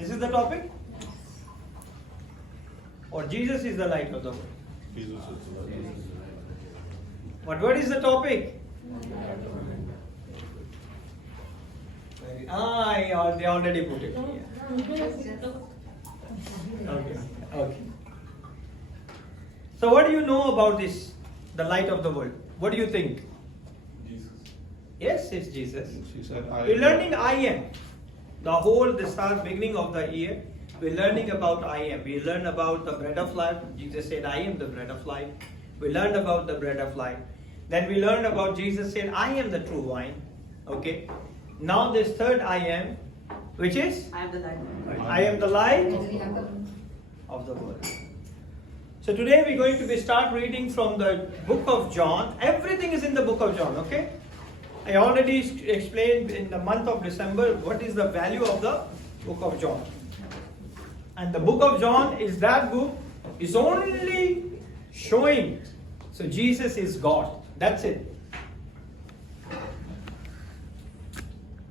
This is the topic? Or Jesus is the light of the world? Jesus is the light. But what is the topic? They already put it here. Okay. Okay. So what do you know about this, the light of the world? What do you think? Jesus. Yes, it's Jesus. She said, We're learning I am. The start beginning of the year, we're learning about I am. We learn about the bread of life. Jesus said, I am the bread of life. We learned about the bread of life. Then we learned about Jesus said, I am the true wine. Okay. Now this third I am, which is? I am the light. I am the light of the world. So today we're going to start reading from the book of John. Everything is in the book of John, okay? I already explained in the month of December what is the value of the book of John. And the book of John is that book is only showing. So Jesus is God. That's it.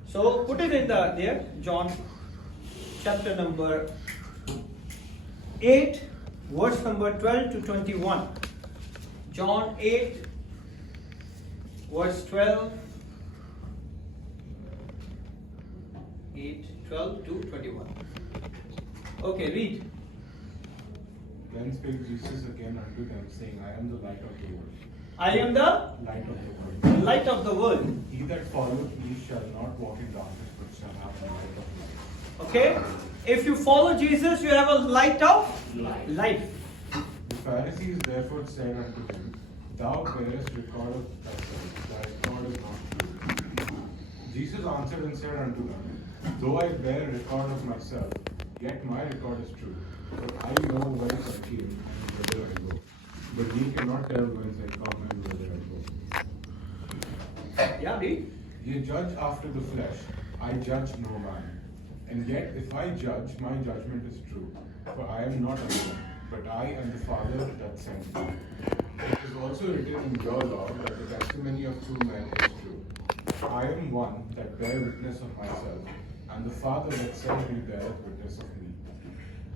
So put it in there, John chapter number 8, verse number 12 to 21. John 8, verse 12. 12 to 21. Okay, read. Then spake Jesus again unto them, saying, I am the light of the world. I am the Light of the world. light of the world. He that followeth me shall not walk in darkness, but shall have the light of life. Okay? If you follow Jesus, you have a light of life. The Pharisees therefore said unto him, Thou bearest record of thyself, thy record is not true. Jesus answered and said unto them, Though I bear record of myself, yet my record is true. For I know whence I came and whither I go. But ye cannot tell whence I come and whither I go. Yeah, read. Ye judge after the flesh, I judge no man. And yet if I judge, my judgment is true. For I am not alone, but I and the Father that sent me. It is also written in your law that the testimony of two men is true. I am one that bear witness of myself, and the Father that sent me beareth witness of me.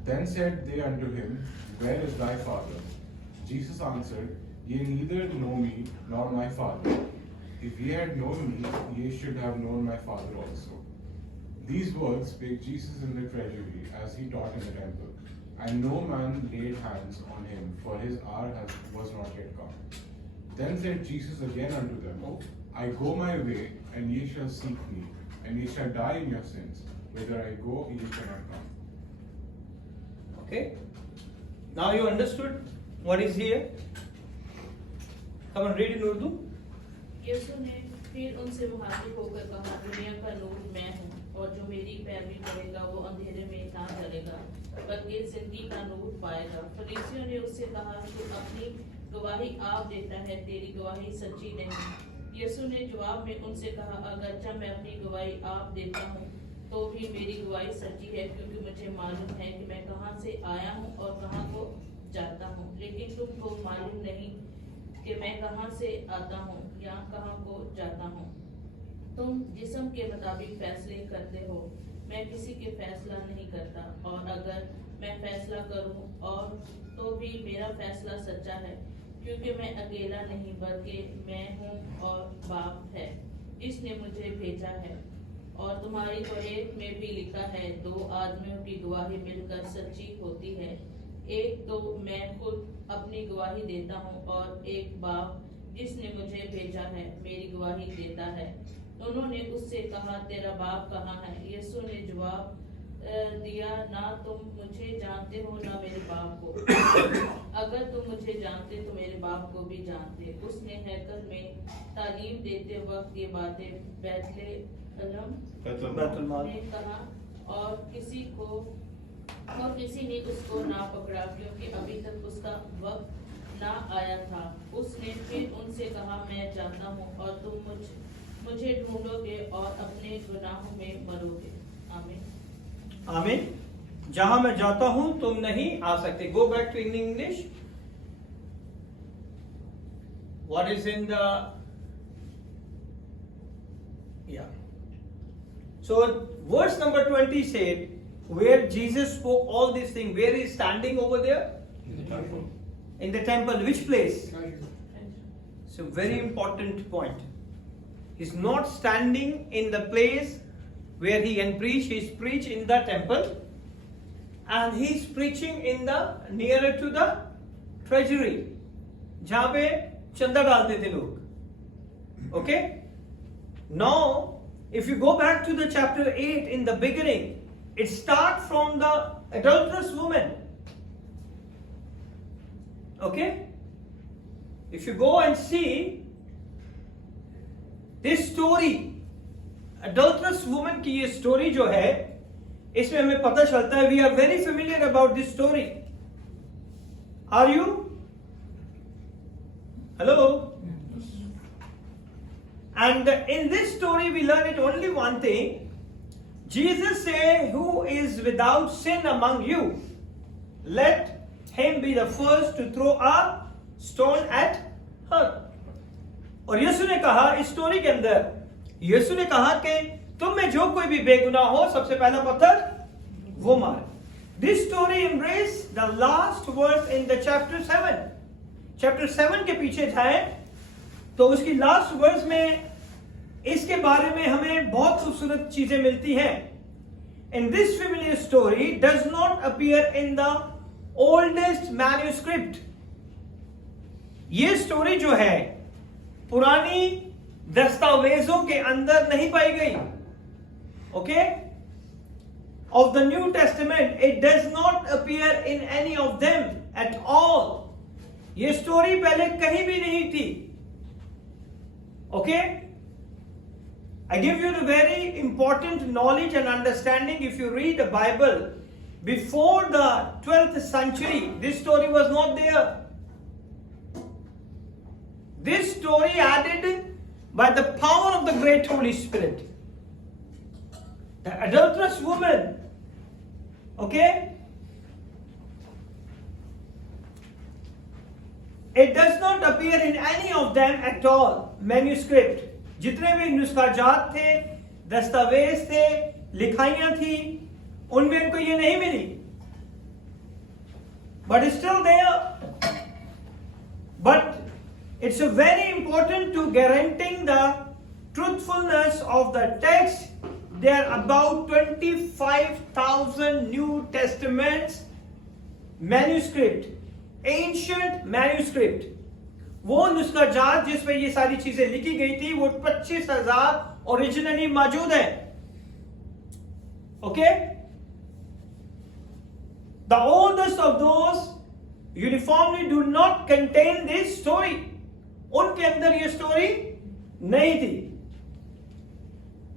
Then said they unto him, Where is thy Father? Jesus answered, Ye neither know me nor my Father. If ye had known me, ye should have known my Father also. These words spake Jesus in the treasury, as he taught in the temple. And no man laid hands on him, for his hour was not yet come. Then said Jesus again unto them, I go my way, and ye shall seek me, and ye shall die in your sins. Whither I go, ye cannot come. Okay? Now you understood what is here? Come on, read in Urdu. यीशु ने फिर उनसे मुखातिब होकर कहा, दुनिया का नूर मैं हूँ, और जो मेरी पैरवी करेगा वो अंधेरे में ना चलेगा, बल्कि जिंदगी का नूर पाएगा। फरीसियों ने उससे कहा, तू अपनी गवाही आप देता है, तेरी गवाही सच्ची नहीं। यीशु ने जवाब में उनसे कहा, अगरचा मैं अपनी गवाही आप देता हूँ, तो भी मेरी गवाही सच्ची है, क्योंकि मुझे मालूम है कि मैं कहाँ से आया हूँ और कहाँ को जाता हूँ, लेकिन तुमको मालूम नहीं कि मैं कहाँ से आता हूँ या कहाँ को जाता हूँ। तुम जिस्म के मुताबिक फैसले करते हो, मैं किसी के फैसला नहीं करता, और अगर मैं फैसला करूँ और तो भी मेरा फैसला सच्चा है, क्योंकि मैं अकेला नहीं बल्कि मैं हूँ और बाप है, इसने मुझे भेजा है। और तुम्हारी तौरात में भी लिखा है, दो आदमियों की गवाही मिलकर सच्ची होती है। एक तो मैं खुद अपनी गवाही देता हूँ और एक बाप जिसने मुझे भेजा है मेरी गवाही देता है। उन्होंने उससे कहा, तेरा बाप कहाँ है? यीशु ने जवाब दिया, ना तुम मुझे जानते हो ना मेरे बाप को। अगर तुम मुझे जानते तो मेरे बाप को भी जानते। उसने हैकल में तालीम देते वक्त ये बातें बैतुलमाल में कहा, और किसी ने उसको ना पकड़ा, क्योंकि अभी तक उसका वक्त ना आया था। उसने फिर उनसे कहा, मैं जाता हूँ और तुम मुझे ढूंढोगे और अपने गुनाहों में मरोगे। आमीन। आमीन। जहां मैं जाता हूं तुम नहीं आ सकते। Go back to in English. What is in the So verse number 20 said, where Jesus spoke all these things, where he's standing over there? In the temple. In the temple. Which place? It's a very important point. He's not standing in the place where he can preach. He's preached in the temple, and he's preaching in the nearer to the treasury, जहाँ पे चंदा डालते थे लोग. Okay? Now, if you go back to the chapter 8 in the beginning, it starts from the adulterous woman. Okay? If you go and see this story, adulterous woman की ये story जो है, इसमें हमें पता चलता है, we are very familiar about this story. Are you? Hello? And in this story we learn it only one thing. Jesus say, who is without sin among you, let him be the first to throw a stone at her. और यीशु ने कहा इस story के अंदर, यीशु ने कहा कि तुम में जो कोई भी बेगुनाह हो सबसे पहला पत्थर वो मारे. This story embraces the last verse in the chapter 7. Chapter 7 के पीछे जाए तो उसकी लास्ट वर्स में इसके बारे में हमें बहुत खूबसूरत चीजें मिलती हैं. And this familiar story does not appear in the oldest manuscript. ये स्टोरी जो है पुरानी दस्तावेजों के अंदर नहीं पाई गई. Okay? Of the New Testament, it does not appear in any of them at all. ये स्टोरी पहले कहीं भी नहीं थी. Okay? I give you the very important knowledge and understanding. If you read the Bible, before the 12th century, this story was not there. This story added by the power of the great Holy Spirit. The adulterous woman, okay? It does not appear in any of them at all. Manuscript. जितने भी नुस्खाजात थे, दस्तावेज थे, लिखाइयां थी, उनमें इनको ये नहीं मिली. But it's still there. But it's a very important to guaranteeing the truthfulness of the text. There are about 25,000 New Testaments manuscript, ancient manuscript. वो नुस्खाजात जिसमें ये सारी चीजें लिखी गई थी वो 25,000 ओरिजिनली मौजूद है. Okay? The oldest of those uniformly do not contain this story. उनके अंदर ये story नहीं थी.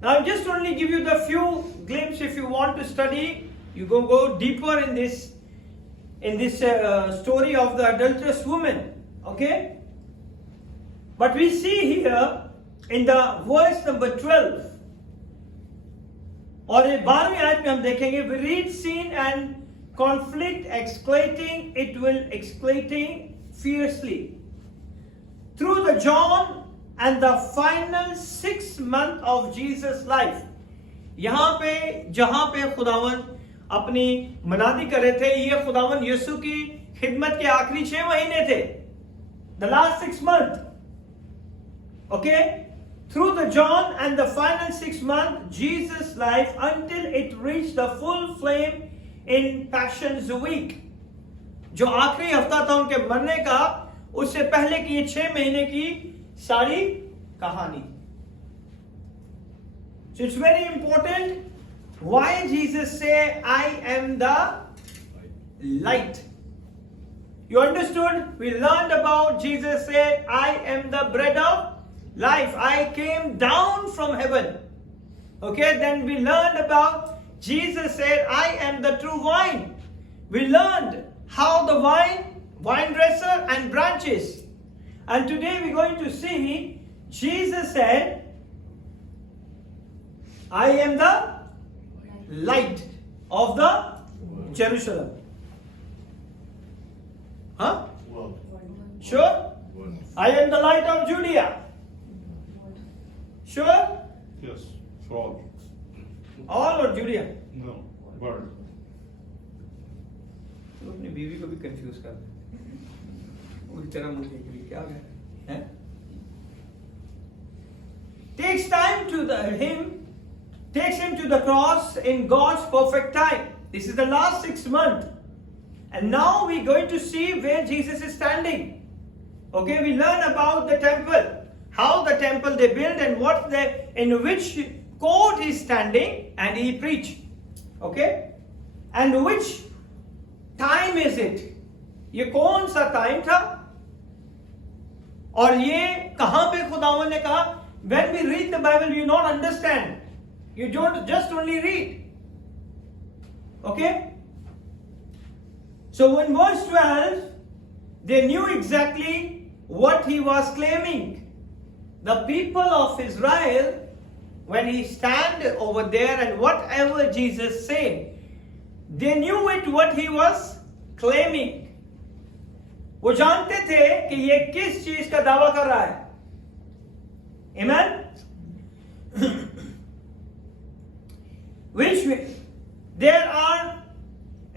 Now I'll just only give you the few glimpses. If you want to study, you go deeper in this story of the adulterous woman. Okay? But we see here in the verse number 12, और 12वीं आयत में हम देखेंगे, we read sin and conflict escalating, it will escalating fiercely. Through the John and the final 6 months of Jesus' life. यहाँ पे जहाँ पे खुदावन अपनी मनादी कर रहे थे, ये खुदावन यीशु की खिदमत के आखिरी 6 महीने थे. The last 6 months. Okay? Through the John and the final 6 months, Jesus' life until it reached the full flame in Passions Week. जो आखिरी हफ्ता था उनके मरने का, उससे पहले की ये 6 महीने की सारी कहानी. So it's very important why Jesus say, I am the light. You understood? We learned about Jesus said, I am the bread of life. I came down from heaven. Okay, then we learned about Jesus said, I am the true vine. We learned how the vine dresser and branches. And today we're going to see Jesus said, I am the light of the Jerusalem. Huh? World. Sure? World. I am the light of Judea. Sure? Yes. For all. All or Judea? No. World. बीवी को भी confuse कर देते, वो तेरा मुंह देख रही क्या हो गया है? Takes time to takes him to the cross in God's perfect time. This is the last 6 months. And now we're going to see where Jesus is standing. Okay, we learn about the temple, how the temple they built and in which court he's standing and he preached. Okay, and which time is it? ये कौन सा time था और ये कहां पे खुदावन ने कहा? When we read the Bible, you not understand. You don't just only read. Okay? So in verse 12, they knew exactly what he was claiming. The people of Israel, when he stand over there and whatever Jesus said, they knew it what he was claiming. वो जानते थे कि ये किस चीज का दावा कर रहा है. Amen? There are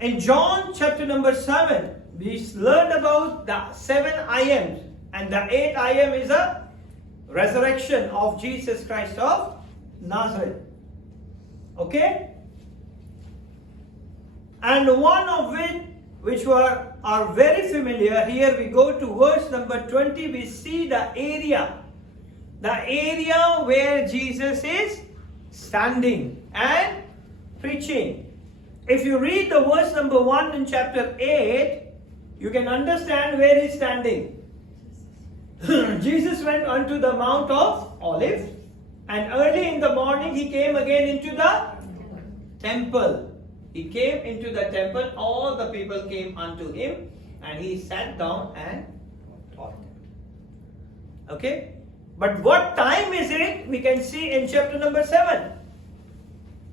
in John chapter number 7, we learned about the 7 I Ams, and the 8 I Am is a resurrection of Jesus Christ of Nazareth. Okay? And one of which are very familiar, here we go to verse number 20, we see the area where Jesus is standing and preaching. If you read the verse number 1 in chapter 8, you can understand where he's standing. Jesus went unto the Mount of Olives, and early in the morning he came again into the temple. He came into the temple, all the people came unto him, and he sat down and taught them. Okay? But what time is it? We can see in chapter number 7.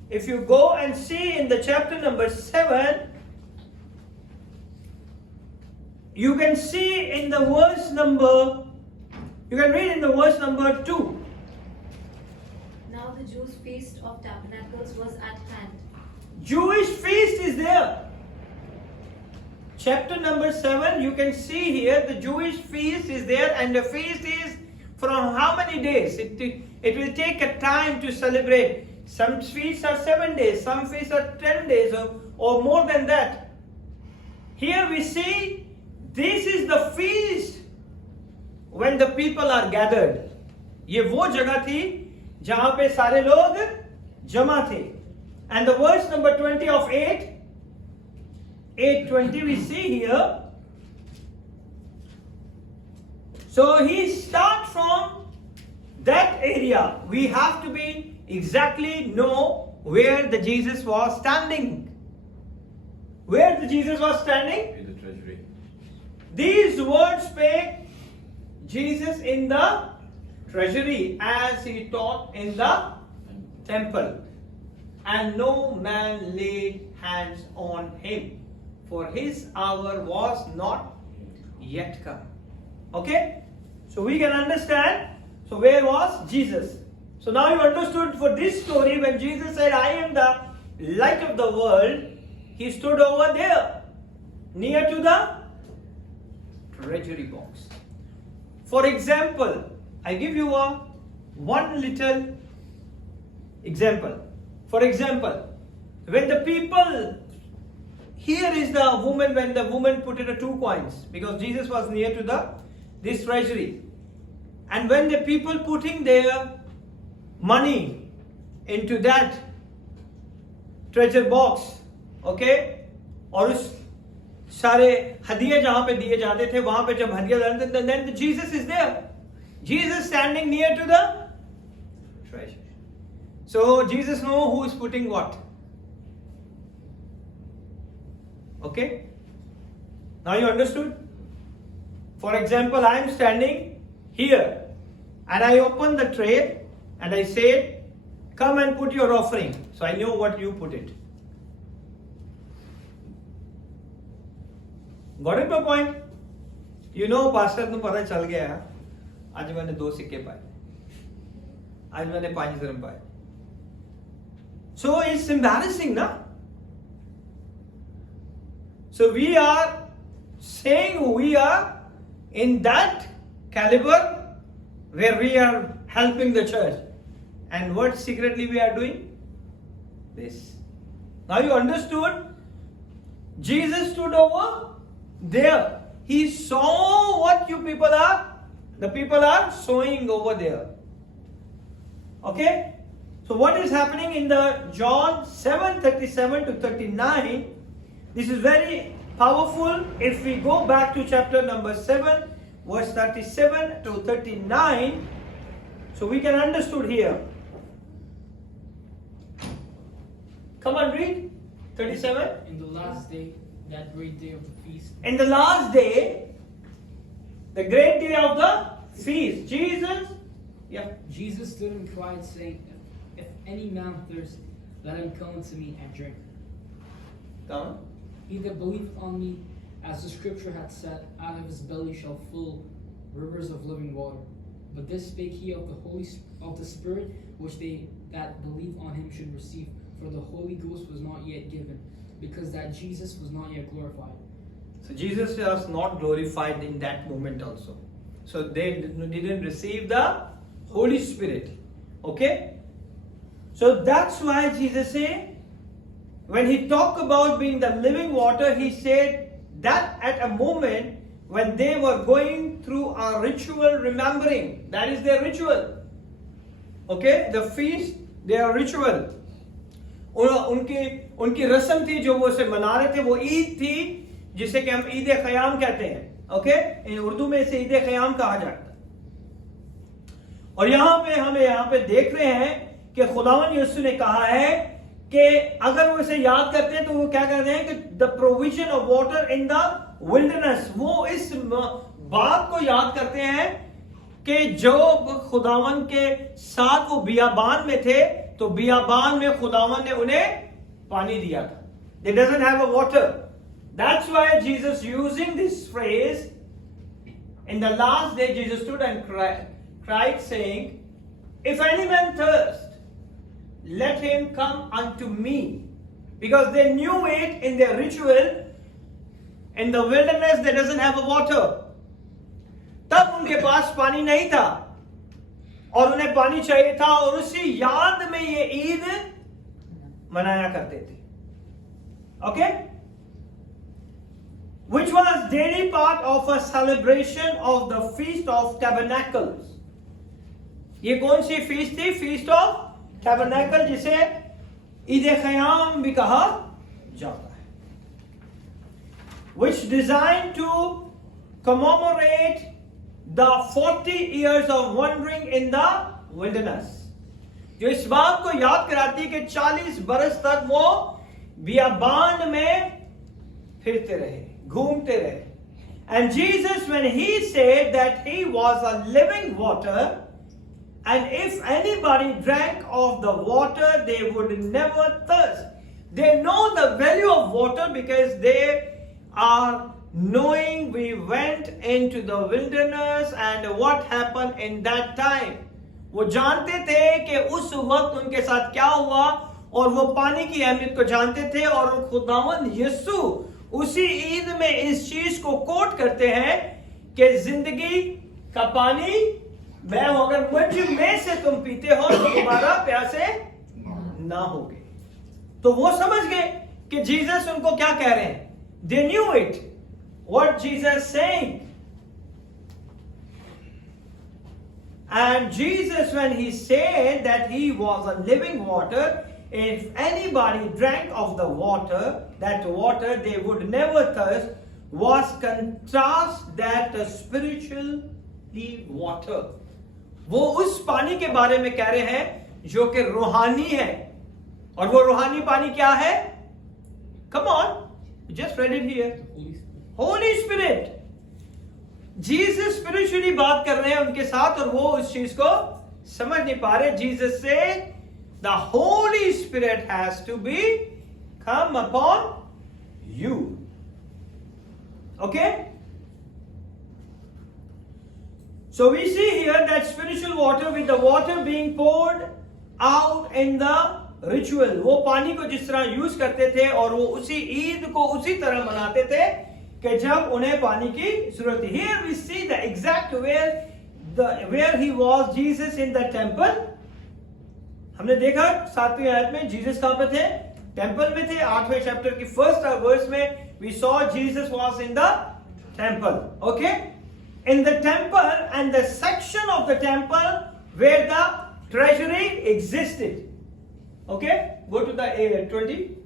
If you go and see in the chapter number 7, you can see in the verse number, you can read in the verse number 2. Now the Jews' feast of tabernacles was at hand. Jewish feast is there. Chapter number 7, you can see here the Jewish feast is there, and the feast is from how many days? It will take a time to celebrate. Some feasts are 7 days, some feasts are 10 days or more than that. Here we see this is the feast when the people are gathered. ये वो जगह थी जहां पे सारे लोग जमा थे. And the verse number 20 of 8:20 we see here. So he starts from that area. We have to be exactly know where the Jesus was standing. Where the Jesus was standing? In the treasury. These words spake Jesus in the treasury as he taught in the temple. And no man laid hands on him, for his hour was not yet come. Okay? So we can understand. So where was Jesus? So now you understood for this story when Jesus said, I am the light of the world, he stood over there, near to the treasury box. For example, I give you one little example. For example, when the people, here is the woman, when the woman put in 2 coins, because Jesus was near to this treasury. And when the people putting their money into that treasure box, okay, और उस सारे हदिये जहां पे दिए जाते थे वहां पे जब हदिया डालते थे, then Jesus is there. Jesus standing near to the treasure. So Jesus know who is putting what. Okay? Now you understood? For example, I am standing here and I open the tray and I said, come and put your offering. So I know what you put it. Got it my point? You know, pastor को पता चल गया आज मैंने 2 सिक्के पाए, आज मैंने 5 dirham पाए. So it's embarrassing, na? So we are saying we are in that caliber where we are helping the church. And what secretly we are doing? This. Now you understood? Jesus stood over there. He saw what you people are. The people are sowing over there. Okay? So what is happening in the John 7:37 to 39? This is very powerful. If we go back to chapter number 7, verse 37 to 39, so we can understood here. Come on, read. 37. In the last day, that great day of the feast, In the last day, the great day of the feast, Jesus stood and cried, saying, If any man thirst, let him come unto me and drink. Come on. He that believeth on me, as the scripture hath said, out of his belly shall flow rivers of living water. But this spake he of the Spirit, which they that believe on him should receive. For the Holy Ghost was not yet given, because that Jesus was not yet glorified. So Jesus was not glorified in that moment also. So they didn't receive the Holy Spirit. Okay? So that's why Jesus said, when he talked about being the living water, he said that at a moment when they were going through a ritual remembering. That is their ritual. Okay? The feast, their ritual. उनकी रस्म थी जो वो उसे मना रहे थे, वो ईद थी जिसे कि हम ईद ख़याम कहते हैं. ओके? इन उर्दू में इसे ईद ख़याम कहा जाता है. और हम यहाँ पे देख रहे हैं कि खुदावन यीशु ने कहा है कि अगर वो इसे याद करते हैं तो वो क्या कहते हैं कि the provision of water in the wilderness, वो इस बात को याद करते हैं कि जो खुदावन के साथ वो बियाबान में थे, तो बियाबान में खुदावन ने उन्हें पानी दिया था. They doesn't have a water. That's why Jesus using this phrase, in the last day Jesus stood and cried saying, if any man thirst, let him come unto me. Because they knew it in their ritual, in the wilderness they doesn't have a water. तब उनके पास पानी नहीं था और उन्हें पानी चाहिए था, और उसी याद में ये ईद मनाया करते थे. Okay? Which was daily part of a celebration of the Feast of Tabernacles. ये कौन सी फीस्ट थी? फीस्ट ऑफ टैबरनेकल, जिसे ईद ख़याम भी कहा जाता है. Which designed to commemorate the 40 years of wandering in the wilderness. जो इस बात को याद कराती है कि 40 बरस तक वो बियाबान में फिरते रहे, घूमते रहे. And Jesus, when he said that he was a living water, and if anybody drank of the water, they would never thirst. They know the value of water because they are knowing we went into the wilderness and what happened in that time. वो जानते थे कि उस वक्त उनके साथ क्या हुआ, और वो पानी की अहमियत को जानते थे. और खुदावंद यीशु उसी ईद में इस चीज को कोट करते हैं कि जिंदगी का पानी मैं हूं, अगर मुझ में से तुम पीते हो तो दोबारा प्यासे ना होगे. तो वो समझ गए कि जीसस उनको क्या कह रहे हैं. They knew it. What Jesus saying. And Jesus, when he said that he was a living water, if anybody drank of the water, that water they would never thirst, was contrast that spiritually water. वो उस पानी के बारे में कह रहे हैं जो कि रूहानी है. और वो रूहानी पानी क्या है? Come on, just read it here. Holy Spirit. Jesus spiritually बात कर रहे हैं उनके साथ, और वो उस चीज को समझ नहीं पा रहे. Jesus said the Holy Spirit has to be come upon you. Okay? So we see here that spiritual water, with the water being poured out in the ritual, वो पानी को जिस तरह यूज करते थे और वो उसी ईद को उसी तरह मनाते थे कि जब उन्हें पानी की जरूरत थी. Here we see the exact where he was Jesus in the temple. हमने देखा 7वीं आयत में जीसस कहां पे थे? टेंपल में थे. 8वें चैप्टर की फर्स्ट वर्स में we saw Jesus was in the temple. Okay, in the temple and the section of the temple where the treasury existed. Okay, go to the 8:20.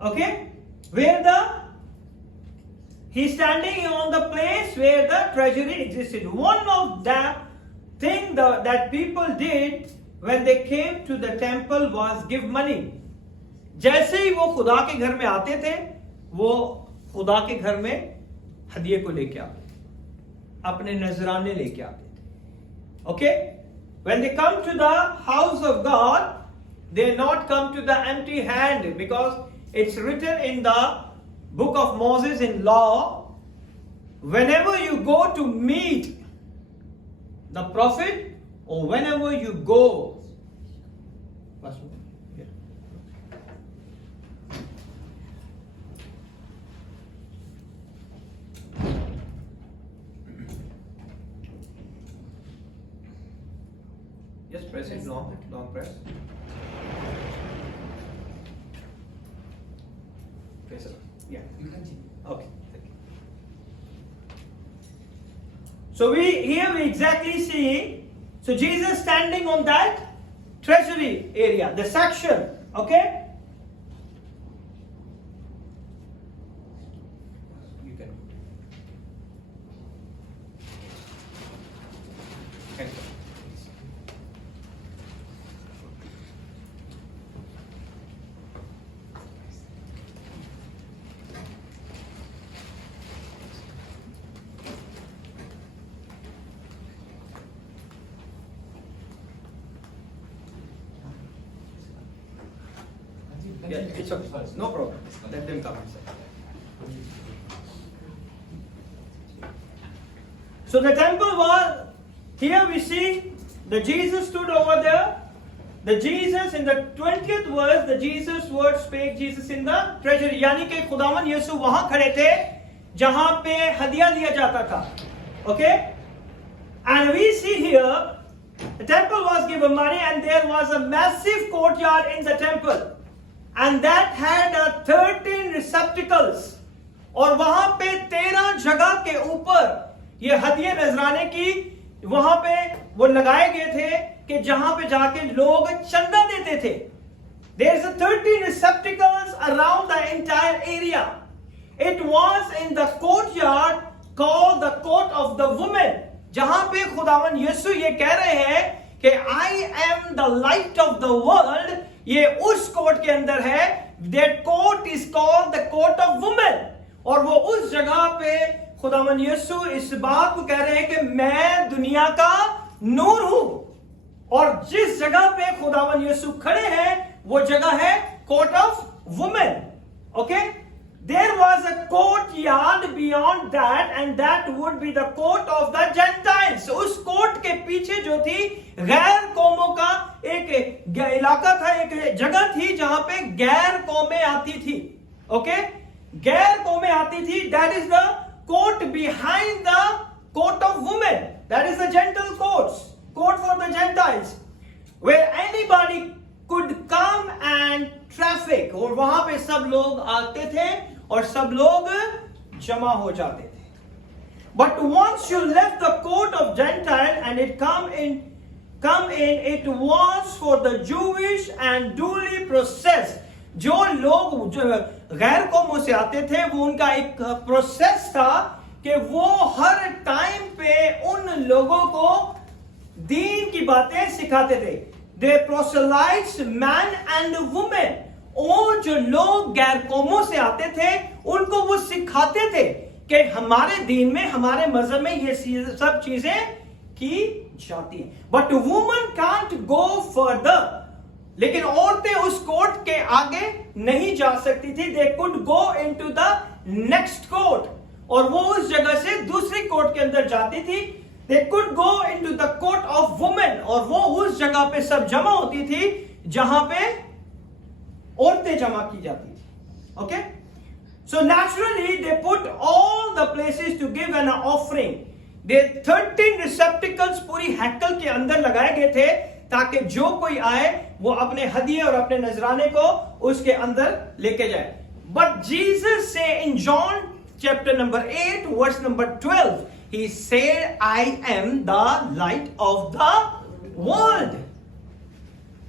Okay, where he's standing on the place where the treasury existed. One of the thing that people did when they came to the temple was give money. जैसे ही वो खुदा के घर में आते थे, वो खुदा के घर में हदिये को लेके आते थे, अपने नजराने लेके आते थे. Okay, when they come to the house of God, they not come to the empty hand, because it's written in the book of Moses in law, whenever you go to meet the prophet or whenever you go, yes, press it long press. Okay, sir. Yeah. You continue. Okay. Thank you. So here we exactly see, so Jesus standing on that treasury area, the section. Okay. You can. Thank you. Yeah, it's okay. No problem. Let them come inside. So the temple was, here we see the Jesus stood over there. The Jesus in the 20th verse, the Jesus word spake Jesus in the treasury. यानी कि खुदावन यीशु वहां खड़े थे जहां पे हदिया दिया जाता था. Okay? And we see here, the temple was given money and there was a massive courtyard in the temple. And that had 13 receptacles. और वहां पे 13 जगह के ऊपर ये हदिये नजराने की वहां पे वो लगाए गए थे कि जहां पे जाके लोग चंदा देते थे. There is 13 receptacles around the entire area. It was in the courtyard called the court of the women. जहां पे खुदावन यीशु ये कह रहे हैं कि I am the light of the world. ये उस कोर्ट के अंदर है. That court is called the court of women. और वो उस जगह पे खुदावन यीशु इस बात को कह रहे हैं कि मैं दुनिया का नूर हूं. और जिस जगह पे खुदावन यीशु खड़े हैं वो जगह है court of women. Okay, there was a courtyard beyond that and that would be the court of the gentiles. उस कोर्ट के पीछे जो थी गैर कौमों का एक इलाका था, एक जगह थी जहां पे गैर कौमें आती थी. ओके, गैर कौमें आती थी. That is the court behind the court of women. That is the gentle courts, court for the Gentiles, where anybody could come and traffic. और वहां पे सब लोग आते थे और सब लोग जमा हो जाते थे. But once you left the court of Gentile and it come in, it was for the Jewish and duly processed. जो लोग जो गैर कौमों से आते थे वो उनका एक प्रोसेस था कि वो हर टाइम पे उन लोगों को दीन की बातें सिखाते थे. They proselytes man and women. वो जो लोग गैर कौमों से आते थे उनको वो सिखाते थे कि हमारे दीन में, हमारे मजहब में ये सब चीजें की जाती हैं. But women can't go further. लेकिन औरतें उस कोर्ट के आगे नहीं जा सकती थी. They could go into the next court. और वो उस जगह से दूसरी कोर्ट के अंदर जाती थी. They could go into the court of women, और वो उस जगह पे सब जमा होती थी जहां पे औरतें जमा की जाती थी. Okay? So naturally they put all the places to give an offering. The 13 receptacles पूरी हैकल के अंदर लगाए गए थे ताकि जो कोई आए वो अपने हदिये और अपने नजराने को उसके अंदर लेके जाए. But Jesus say in John chapter number 8 verse number 12, he said, I am the light of the world.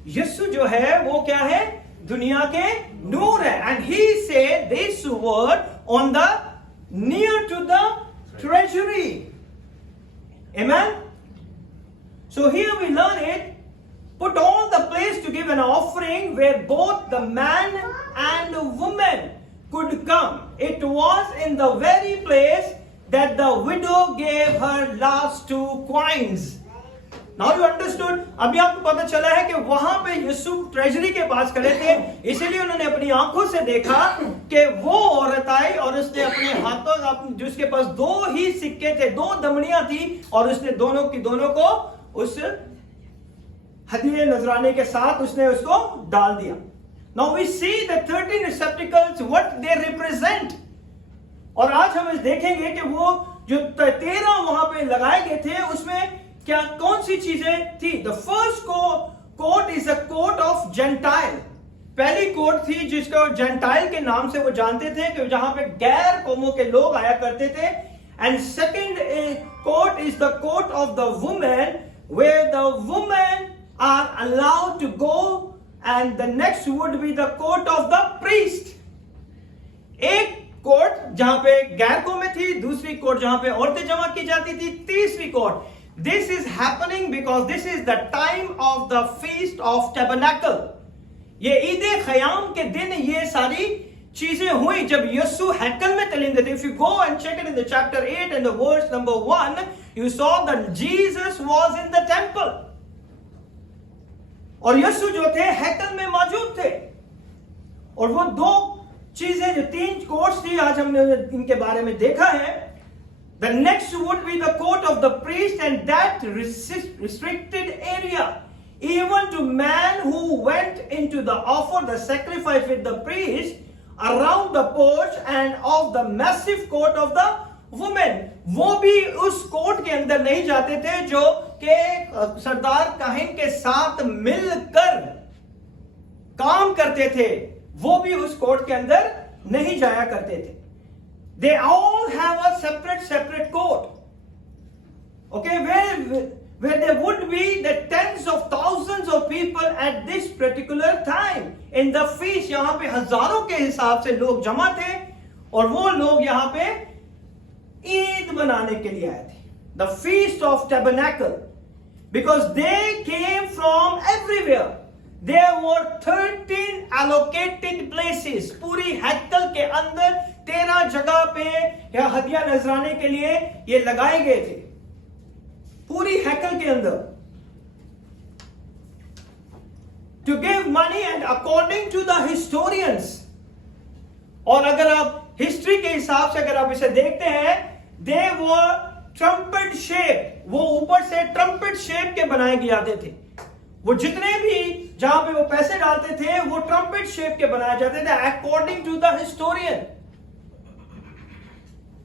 यीशु जो है वो क्या है? दुनिया के नूर है. And he said this word on the near to the treasury. Amen. So here we learn it. Put all the place to give an offering where both the man and the woman could come. It was in the very place that the widow gave her last 2 coins. Now you understood? अभी आपको पता चला है कि वहां पे यीशु treasury के पास खड़े थे, इसीलिए उन्होंने अपनी आंखों से देखा कि वो औरत आई और उसने अपने हाथों, जिसके पास 2 ही सिक्के थे, 2 दमड़ियां थी, और उसने दोनों की दोनों को उस हदिये नजराने के साथ उसने उसको डाल दिया. Now we see the 13 receptacles, what they represent. और आज हम देखेंगे कि वो जो 13 वहां पे लगाए गए थे उसमें क्या कौन सी चीजें थी. The first court is a court of Gentile. पहली कोर्ट थी जिसको जेंटाइल के नाम से वो जानते थे कि जहां पे गैर कौमों के लोग आया करते थे. And second court is the court of the woman, where the women are allowed to go, and the next would be the court of the priest. एक कोर्ट जहां पे गैर कौमें थी, दूसरी कोर्ट जहां पे औरतें जमा की जाती थी, तीसरी court. This is happening because this is the time of the feast of tabernacle. ये ईद ख़याम के दिन ये सारी चीजें हुई जब यीशु हैकल में तलीमते थे. If you go and check it in the chapter 8 and the verse number 1, you saw that Jesus was in the temple. और यीशु जो थे हैकल में मौजूद थे. और वो 2 चीजें जो 3 कोर्ट्स थी आज हमने इनके बारे में देखा है. The next would be the court of the priest, and that restricted area even to man who went into the offer the sacrifice with the priest around the porch and of the massive court of the women. वो भी उस court के अंदर नहीं जाते थे जो के सरदार काहिन के साथ मिलकर काम करते थे, वो भी उस कोर्ट के अंदर नहीं जाया करते थे. They all have a separate court. Okay, where there would be the tens of thousands of people at this particular time. In the feast, यहाँ पे हजारों के हिसाब से लोग जमा थे और वो लोग यहाँ पे ईद मनाने के लिए आए थे. The feast of tabernacle. Because they came from everywhere. There were 13 allocated places. पूरी हैकल के अंदर 13 जगह पे या हदिया नजराने के लिए ये लगाए गए थे पूरी हैकल के अंदर. To give money, and according to the historians, और अगर आप हिस्ट्री के हिसाब से अगर आप इसे देखते हैं, they were trumpet shape. वो ऊपर से ट्रम्पेट शेप के बनाए जाते थे. वो जितने भी जहां पे वो पैसे डालते थे वो ट्रम्पेट शेप के बनाए जाते थे according to the historian,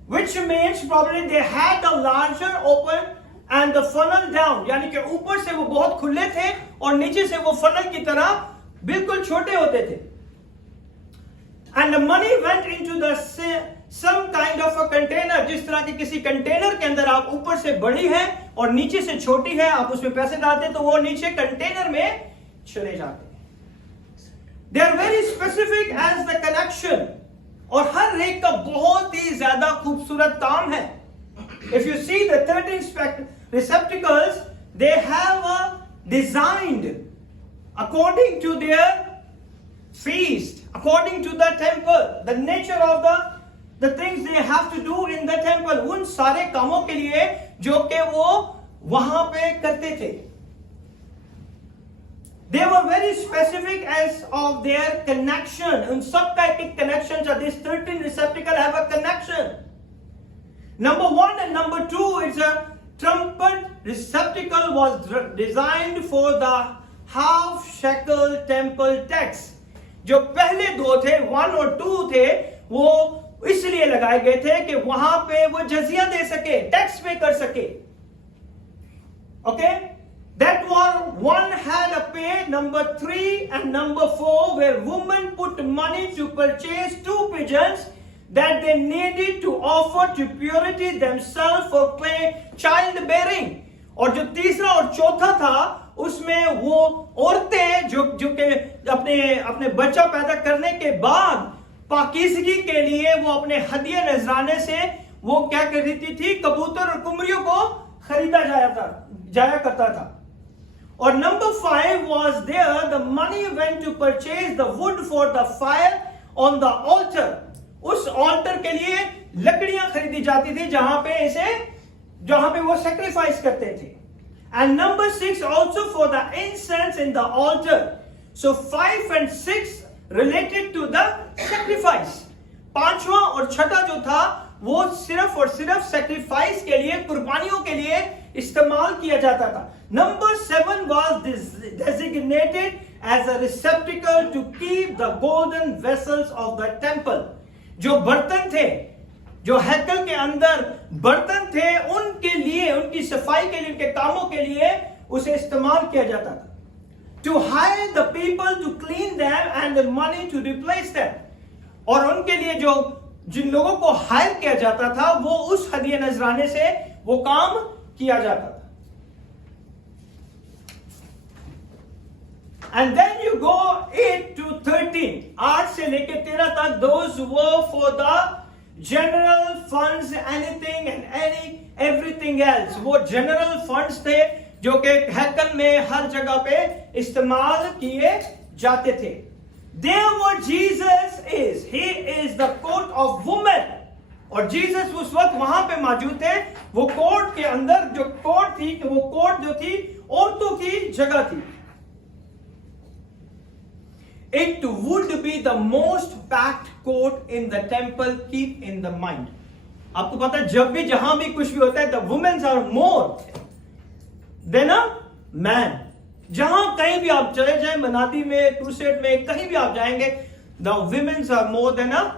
which means probably they had a larger open and the funnel down. यानी कि ऊपर से वो बहुत खुले थे और नीचे से वो फनल की तरह बिल्कुल छोटे होते थे. And the money went into the some kind of a container. जिस तरह के किसी कंटेनर के अंदर आप ऊपर से बड़ी है और नीचे से छोटी है, आप उसमें पैसे डालते तो वो नीचे कंटेनर में चले जाते. They are very specific as the connection. और हर एक का बहुत ही ज्यादा खूबसूरत काम है. If you see the 13 receptacles, they have designed according to their feast, according to the temple, the nature of the things they have to do in the temple. उन सारे कामों के लिए जो कि वो वहां पे करते थे. They were very specific as of their connection. उन सब का एक connection था. These 13 receptacles have a connection. Number 1 and number 2 is trumpet receptacle was designed for the half shekel temple tax. जो पहले दो थे 1 और 2 थे, वो इसलिए लगाए गए थे कि वहां पे वो जजिया दे सके, टैक्स पे कर सके. Okay? That one had a pay. Number 3 and number 4, where women put money to purchase 2 pigeons that they needed to offer to purity themselves for childbearing. और जो तीसरा और चौथा था, उसमें वो औरतें जो के अपने बच्चा पैदा करने के बाद पाकीज़गी के लिए वो अपने हदिया नजराने से वो क्या कर देती थी, कबूतर और कुमरियों को खरीदा जाया करता था. और number 5 was there, the money went to purchase the wood for the fire on the altar. उस altar के लिए लकड़ियां खरीदी जाती थी जहां पे वो sacrifice करते थे. And number 6 also for the incense in the altar. So 5 and 6 related to the sacrifice. पांचवा और छठा जो था वो सिर्फ और सिर्फ sacrifice के लिए, कुर्बानियों के लिए इस्तेमाल किया जाता था. Number 7 was designated as a receptacle to keep the golden vessels of the temple. जो बर्तन थे, जो हैकल के अंदर बर्तन थे, उनके लिए, उनकी सफाई के लिए, उनके कामों के लिए उसे इस्तेमाल किया जाता था. To hire the people to clean them and the money to replace them. और उनके लिए जिन लोगों को हायर किया जाता था, वो उस हदिया नजराने से वो काम किया जाता था. And then you go 8 to 13, 8 से लेके 13 तक, those were for the general funds, anything and everything else. वो general funds थे जो कि हैकल में हर जगह पे इस्तेमाल किए जाते थे. There where Jesus is, he is the court of women. और जीसस उस वक्त वहां पे मौजूद थे. वो कोर्ट के अंदर जो कोर्ट थी, वो कोर्ट जो थी औरतों की जगह थी. It would be the most packed court in the temple. Keep in the mind. आपको पता है जब भी जहां भी कुछ भी होता है, the women are more than a man. जहां कहीं भी आप चले जाएं, मनादी में, क्रूसेड में, कहीं भी आप जाएंगे, the women are more than a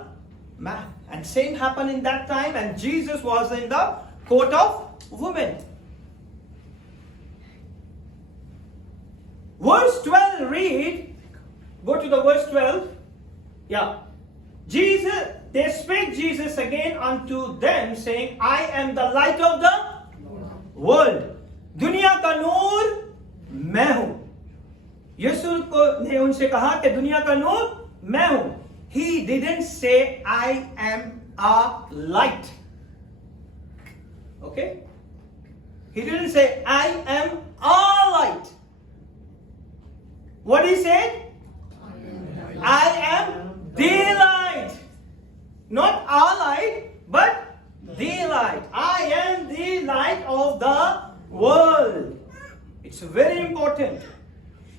man. And same happened in that time, and Jesus was in the court of women. Verse 12 read, go to the verse 12. Yeah. They spake Jesus again unto them, saying, I am the light of the world. दुनिया का नूर मैं हूं. यीशु ने उनसे कहा कि दुनिया का नूर मैं हूं. He didn't say I am a light. Okay? He didn't say I am a light. What he said? I am the light. Not a light, but the light. I am the light of the world. It's very important.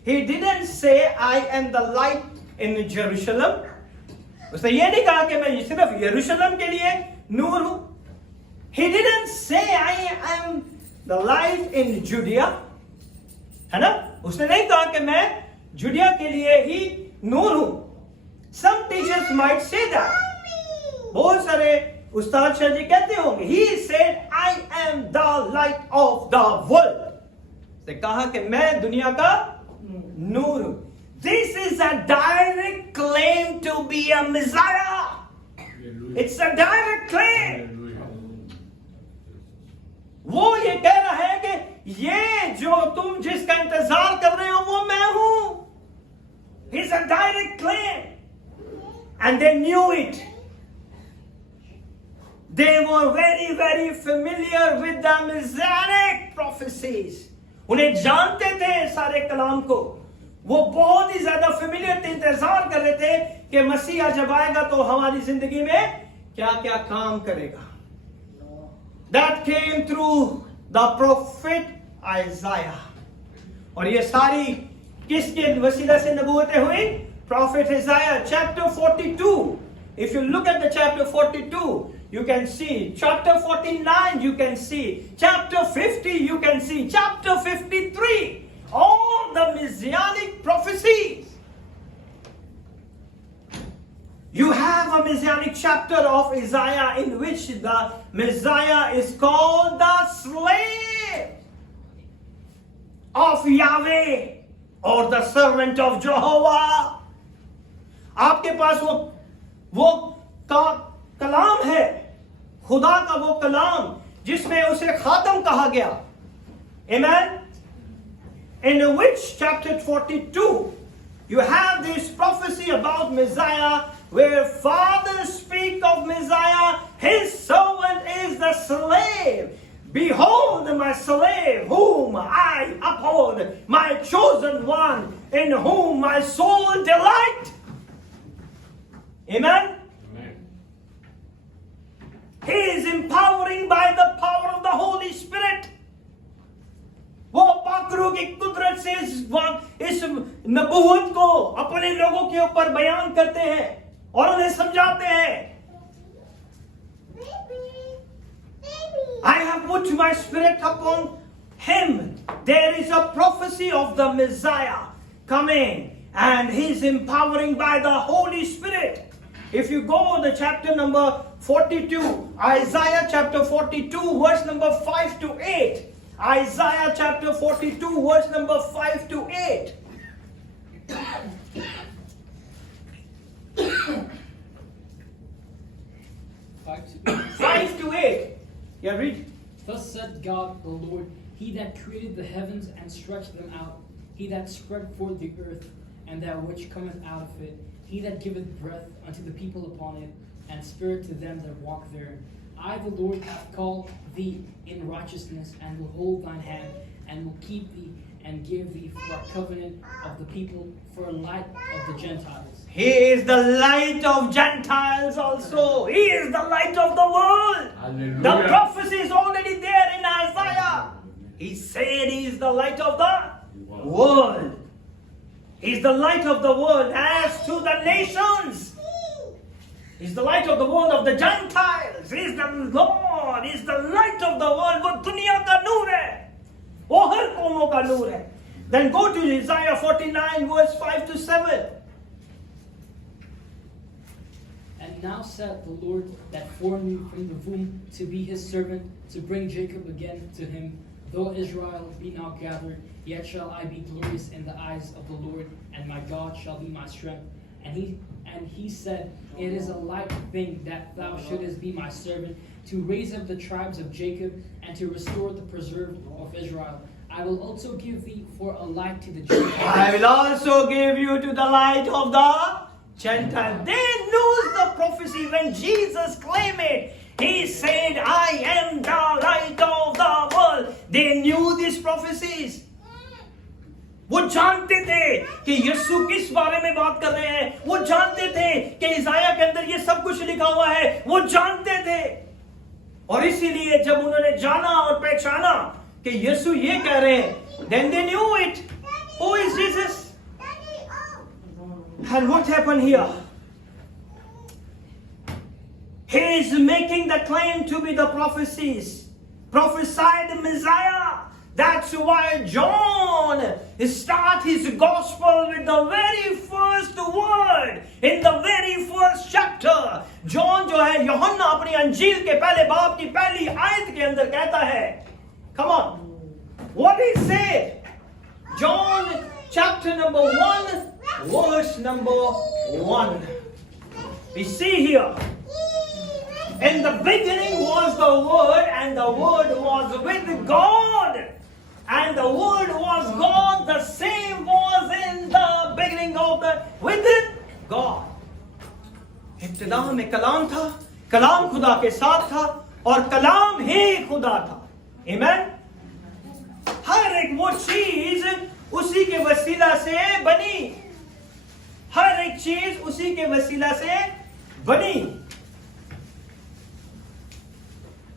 He didn't say I am the light in Jerusalem. उसने ये नहीं कहा कि मैं सिर्फ यरूशलेम के लिए नूर हूं. He didn't say I am the light in Judea. है ना? उसने नहीं कहा कि मैं जुडिया के लिए ही नूर हूं. Some teachers might say that. बहुत सारे उस्ताद शाह जी कहते होंगे. He said I am the light of the world. उसने कहा कि मैं दुनिया का नूर हूं. This is a direct claim to be a Messiah. It's a direct claim. वो ये कह रहा है कि ये जो तुम जिसका इंतजार कर रहे हो वो मैं हूं. It's a direct claim. And they knew it. They were very, very familiar with the Messianic prophecies. उन्हें जानते थे सारे कलाम को. वो बहुत ही ज्यादा फेमिलियर थे, इंतजार कर रहे थे कि मसीहा जब आएगा तो हमारी जिंदगी में क्या क्या काम करेगा. That came through the prophet Isaiah. और ये सारी किसके वसीला से नबूवतें हुई? Prophet Isaiah chapter 42. If you look at the chapter 42, you can see. Chapter 49, you can see. Chapter 50, you can see. Chapter 53, all the messianic prophecies. You have a messianic chapter of Isaiah in which the Messiah is called the slave of Yahweh or the servant of Jehovah. आपके पास वो कलाम है, खुदा का वो कलाम जिसमें उसे खातम कहा गया. Amen. In which chapter 42 you have this prophecy about Messiah, where fathers speak of Messiah, his servant is the slave. Behold my slave, whom I uphold, my chosen one, in whom my soul delight. Amen. He is empowering by the power of the Holy Spirit. वो पाकरू की कुदरत से इस नबूवत को अपने लोगों के ऊपर बयान करते हैं और उन्हें समझाते हैं. I have put my spirit upon him. There is a prophecy of the Messiah coming, and he's empowering by the Holy Spirit. If you go to chapter number 42, Isaiah chapter 42, verse number 5 to 8. Isaiah chapter 42, verse number 5 to 8. 5 to 8. Yeah, read. Thus said God the Lord, He that created the heavens and stretched them out, He that spread forth the earth, and that which cometh out of it, He that giveth breath unto the people upon it, and spirit to them that walk therein. I, the Lord, have called thee in righteousness, and will hold thine hand, and will keep thee, and give thee for a covenant of the people, for a light of the Gentiles. He is the light of Gentiles also. He is the light of the world. Hallelujah. The prophecy is already there in Isaiah. He said he is the light of the world. He is the light of the world as to the nations. He is the light of the world of the Gentiles. He is the Lord. He is the light of the world. वो दुनिया का नूर है. वो हर कौमों का नूर है. Then go to Isaiah 49 verse 5 to 7. And now said the Lord that formed me from the womb to be his servant, to bring Jacob again to him. Though Israel be now gathered, yet shall I be glorious in the eyes of the Lord, and my God shall be my strength. And he said, It is a light thing that thou shouldest be my servant, to raise up the tribes of Jacob, and to restore the preserved of Israel. I will also give thee for a light to the Gentiles. I will also give you to the light of the Gentiles. They knew the prophecy when Jesus claimed it. He said, I am the light of the world. They knew these prophecies. वो जानते थे कि यीशु किस बारे में बात कर रहे हैं. वो जानते थे कि इसाया के अंदर ये सब कुछ लिखा हुआ है. वो जानते थे. और इसीलिए जब उन्होंने जाना और पहचाना कि यीशु ये कह रहे हैं, then they knew it. Who is Jesus? And what happened here? He is making the claim to be the prophecies. Prophesied Messiah. That's why John starts his gospel with the very first word in the very first chapter. John जो है यूहन्ना अपनी अंजील के पहले बाब की पहली आयत के अंदर कहता है. Come on. What he said? John chapter number 1 verse number 1. We see here. In the beginning was the Word, and the Word was with God. And the Word was God, the same was in the beginning of the with God. इब्तिदा में कलाम था, कलाम खुदा के साथ था, और कलाम ही खुदा था. Amen. हर एक वो चीज उसी के वसीला से बनी. हर एक चीज उसी के वसीला से बनी.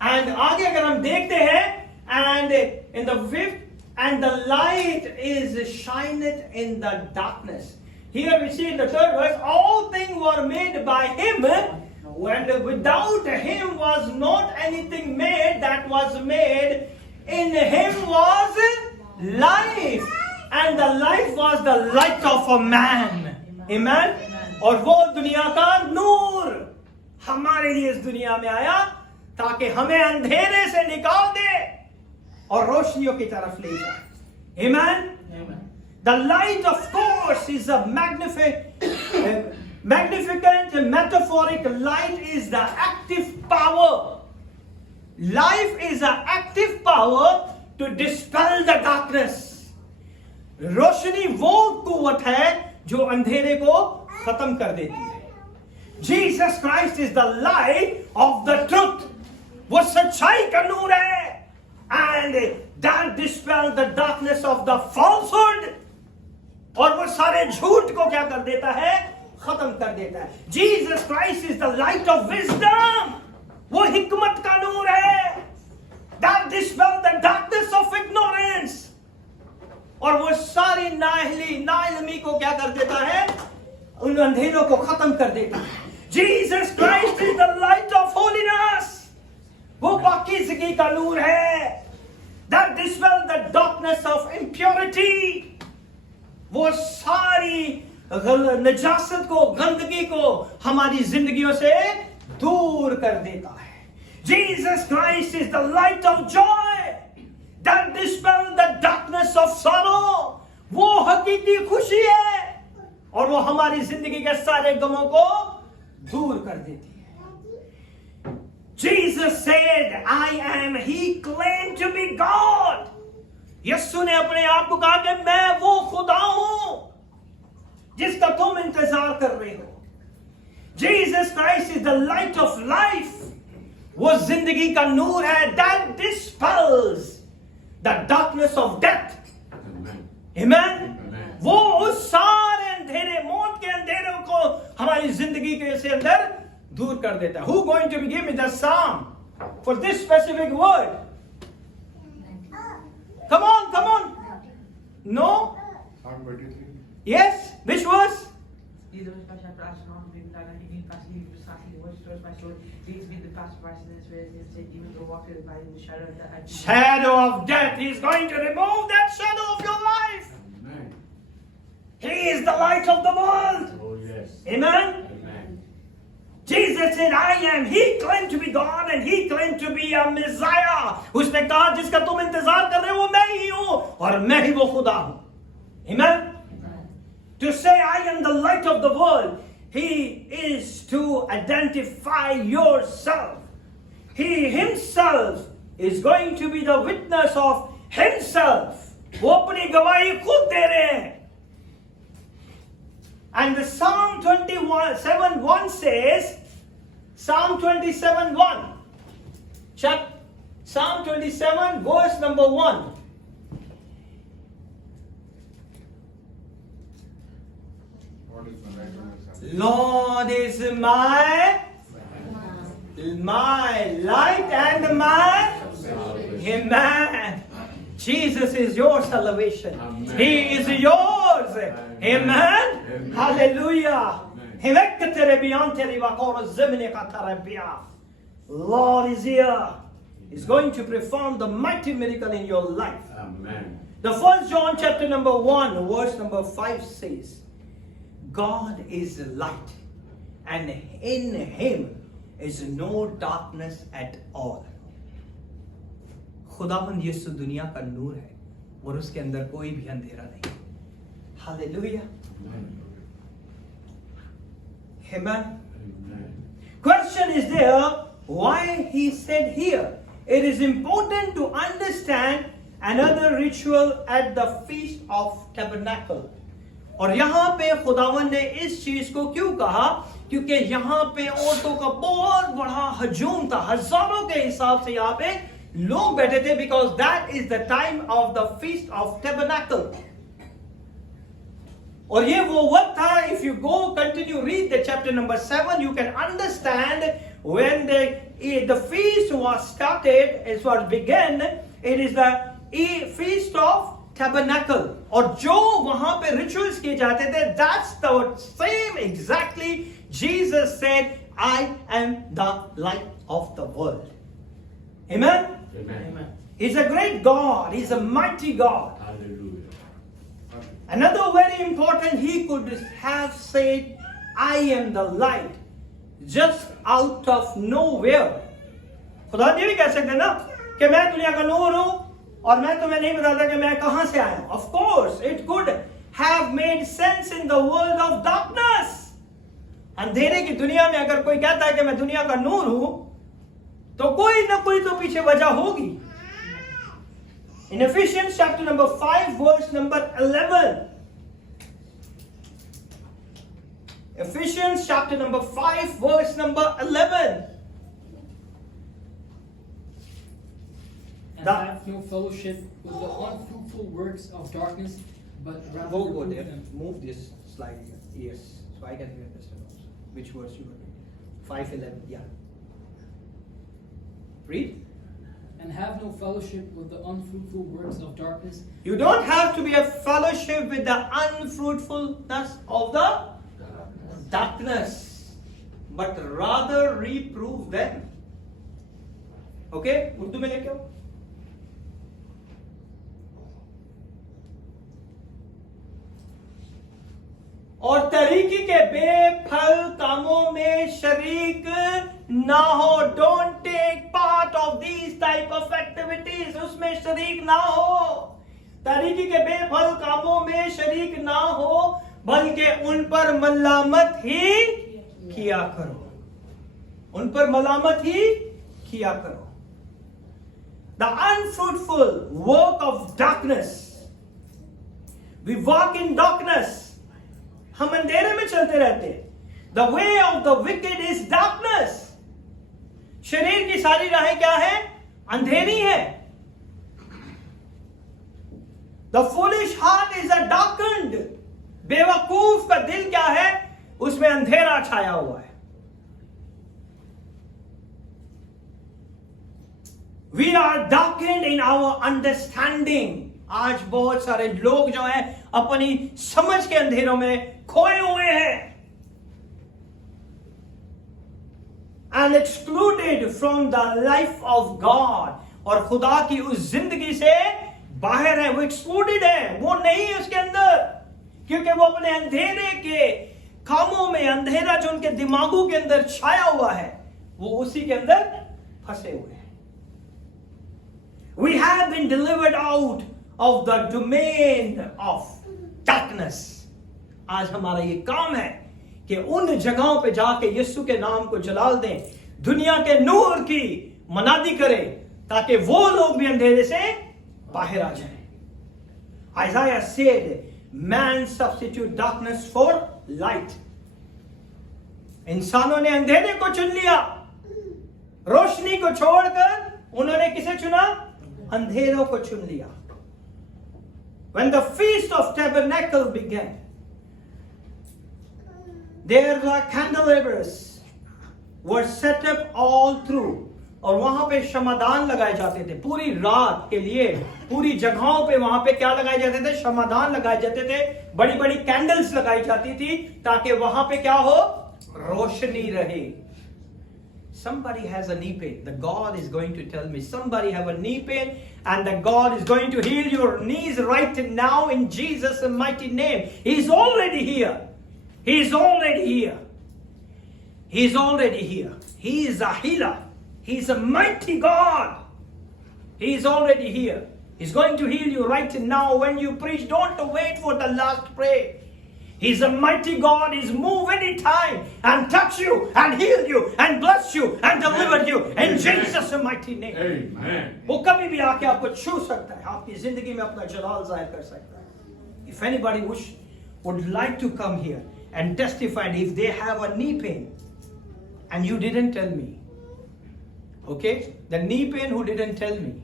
And आगे अगर हम देखते हैं, and in the fifth, and the light is shineth in the darkness. Here we see in the third verse, all things were made by him, and without him was not anything made that was made. In him was life, and the life was the light of a man. Amen. और वो दुनिया का नूर हमारे लिए इस दुनिया में आया ताकि हमें अंधेरे से निकाल दे और रोशनियों की तरफ ले जाए. Amen. The light, of course, is a magnificent metaphoric light is the active power. Life is an active power to dispel the darkness. रोशनी वो कुव्वत है जो अंधेरे को खत्म कर देती है. Jesus Christ is the light of the truth. वो सच्चाई का नूर है. And that dispel the darkness of the falsehood. और वो सारे झूठ को क्या कर देता है? खत्म कर देता है. Jesus Christ is the light of wisdom. वो हिकमत का नूर है. That dispel the darkness of ignorance. और वो सारी नाइलमी को क्या कर देता है? उन अंधेरों को खत्म कर देता है. Jesus Christ is the light of holiness. वो पाकीज़गी का नूर है. That dispel the darkness of impurity. वो सारी नजासत को, गंदगी को हमारी जिंदगियों से दूर कर देता है. Jesus Christ is the light of joy that dispels the darkness of sorrow. वो हकीकी खुशी है और वो हमारी जिंदगी के सारे गमों को दूर कर देती है. Jesus said, I am. He claimed to be God. यीशु ने अपने आप को कहा कि मैं वो खुदा हूं जिसका तुम इंतजार कर रहे हो. Jesus Christ is the light of life. वो जिंदगी का नूर है. That dispels the darkness of death. Amen. वो उस सारे अंधेरे, मौत के अंधेरों को हमारी जिंदगी के से अंदर दूर कर देता है. Who going to give me the psalm for this specific word? Come on. No? Psalm 23. Yes? Which verse? Shadow of death. He's going to remove that shadow of your life. Amen. He is the light of the world. Oh, yes. Amen. Amen. Jesus said, I am. He claimed to be God and he claimed to be a Messiah. उसने कहा जिसका तुम इंतजार कर रहे हो वो मैं ही हूँ और मैं ही वो खुदा हूँ. Amen. To say I am the light of the world, he is to identify yourself. He himself is going to be the witness of himself. वो अपनी गवाही खुद दे रहे हैं. And the Psalm 27:1 says, Psalm 27:1. Check. Psalm 27, verse number 1. Lord is my light and My light and my Amen. Jesus is your salvation. Amen. He is yours. Amen. Hallelujah. Lord is here. He's going to perform the mighty miracle in your life. Amen. The 1 John chapter number 1, verse number 5 says, God is light, and in him is no darkness at all. खुदावंद यीशु दुनिया का नूर है और उसके अंदर कोई भी अंधेरा नहीं. Hallelujah. Amen. Amen. Question is there, why he said here? It is important to understand another ritual at the Feast of Tabernacle. और यहाँ पे खुदावन ने इस चीज को क्यों कहा? क्योंकि यहाँ पे औरतों का बहुत बड़ा हजूम था. हजारों के हिसाब से यहाँ पे लोग बैठे थे, because that is the time of the Feast of Tabernacle. और ये वो वक्त था, if you go continue read the chapter number 7, you can understand when the feast was started, as was began. It is the feast of tabernacle, और जो वहां पे rituals किए जाते थे, that's the same exactly Jesus said, I am the light of the world. Amen? Amen. He's a great God. He's a mighty God. Hallelujah. Another very important, he could have said, I am the light, just out of nowhere. खुदा ये भी कह सकते ना कि मैं दुनिया का नूर हूं और मैं तुम्हें नहीं बताता कि मैं कहां से आया हूं. Of course, it could have made sense in the world of darkness. अंधेरे की दुनिया में अगर कोई कहता है कि मैं दुनिया का नूर हूं, तो कोई ना कोई तो पीछे वजह होगी. In Ephesians chapter number 5 verse number 11. Ephesians chapter number 5 verse number 11. And have no fellowship with the unfruitful works of darkness, but rather Go reprove there. them. Move this slide here. Yes. So I can understand also. Which verse you were reading? 5:11. Yeah. Read. And have no fellowship with the unfruitful works of darkness. You don't have to be a fellowship with the unfruitfulness of the darkness, but rather reprove them. Okay? Urdu में लेके आओ. और तरीकी के baffle कामों में शरीक ना हो. Don't take part of these type of activities. उसमें शरीक ना हो. तरीकी के बेफल कामों में शरीक ना हो, बल्कि उन पर मलामत ही किया करो. उन पर मलामत ही किया करो. The unfruitful work of darkness. We walk in darkness. हम अंधेरे में चलते रहते हैं. The way of the wicked is darkness. शरीर की सारी राहें क्या है? अंधेरी है. The foolish heart is a darkened. बेवकूफ का दिल क्या है? उसमें अंधेरा छाया हुआ है. We are darkened in our understanding. आज बहुत सारे लोग जो हैं अपनी समझ के अंधेरों में खोए हुए हैं. And excluded from the life of God. और खुदा की उस जिंदगी से बाहर है. वो excluded है. वो नहीं है उसके अंदर. क्योंकि वो अपने अंधेरे के कामों में, अंधेरा जो उनके दिमागों के अंदर छाया हुआ है, वो उसी के अंदर फंसे हुए हैं. We have been delivered out of the domain of darkness. आज हमारा ये काम है कि उन जगहों पे जाके यीशु के नाम को जलाल दें, दुनिया के नूर की मनादी करें, ताकि वो लोग भी अंधेरे से बाहर आ जाएं. Isaiah said, man substitute darkness for light. इंसानों ने अंधेरे को चुन लिया. रोशनी को छोड़कर उन्होंने किसे चुना? अंधेरों को चुन लिया. When the feast of tabernacle began, there were candelabras were set up all through. और वहां पे क्षमादान लगाए जाते थे पूरी रात के लिए. पूरी जगहों पे वहां पे क्या लगाए जाते थे? क्षमादान लगाए जाते थे. बड़ी बड़ी कैंडल्स लगाई जाती थी ताकि वहां पे क्या हो? रोशनी रहे. Somebody has a knee pain. The God is going to tell me. Somebody have a knee pain, and the God is going to heal your knees right now in Jesus' mighty name. He's already here. He's already here. He's already here. He is a healer. He's a mighty God. He is already here. He's going to heal you right now when you preach. Don't wait for the last prayer. He's a mighty God. He's move any time and touch you and heal you and bless you and deliver you in Jesus' mighty name. Amen. वो कभी भी आके आपको छू सकता है, आपकी जिंदगी में अपना जलाल जाहिर कर सकता है. If anybody would like to come here and testify if they have a knee pain and you didn't tell me, okay, the knee pain who didn't tell me,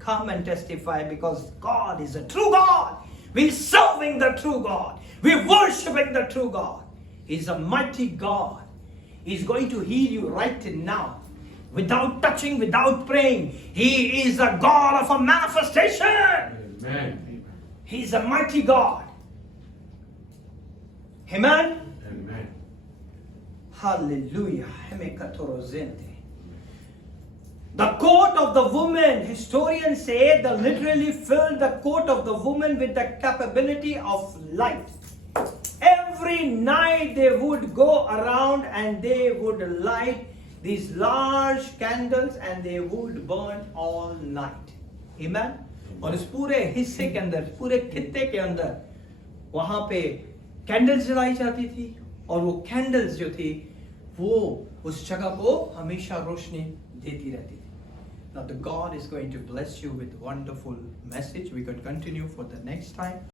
come and testify, because God is a true God. We're serving the true God. We're worshiping the true God. He's a mighty God. He's going to heal you right now. Without touching, without praying. He is a God of a manifestation. Amen. He is a mighty God. Amen. Amen. Hallelujah. The coat of the woman, historians say, they literally filled the coat of the woman with the capability of light. Every night they would go around and they would light these large candles and they would burn all night. Amen. और इस पूरे हिस्से के अंदर, पूरे खित्ते के अंदर वहां पे कैंडल्स जलाई जाती थी और वो कैंडल्स जो थी वो उस जगह को हमेशा रोशनी देती रहती थी. Now the God is going to bless you with wonderful message. We could continue for the next time.